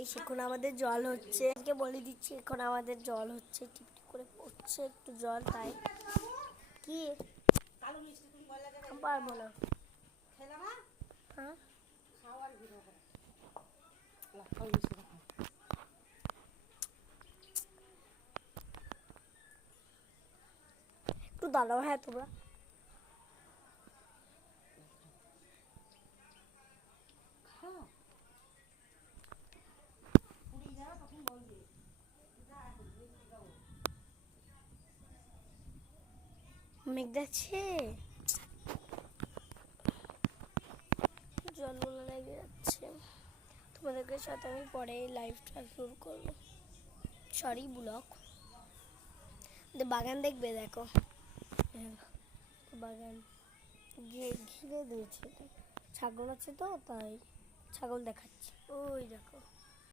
Guys এখন আমাদের জল হচ্ছে, আজকে বলে দিচ্ছি এখন আমাদের জল হচ্ছে, টিপটিপ করে পড়ছে একটু জল, তাই কি পারবো না। হ্যাঁ একটু দাঁড়াও, হ্যাঁ তোমরা মেঘ দেখছে, জলগুলো লেগে যাচ্ছে। তোমাদেরকে সাথে আমি পরে লাইভটা শুরু করবো, সরি ব্লগ। বাগান দেখবে, দেখো বাগান ঘিরে দিয়েছে, ছাগল আছে তো তাই ছাগল দেখাচ্ছি, ওই দেখো।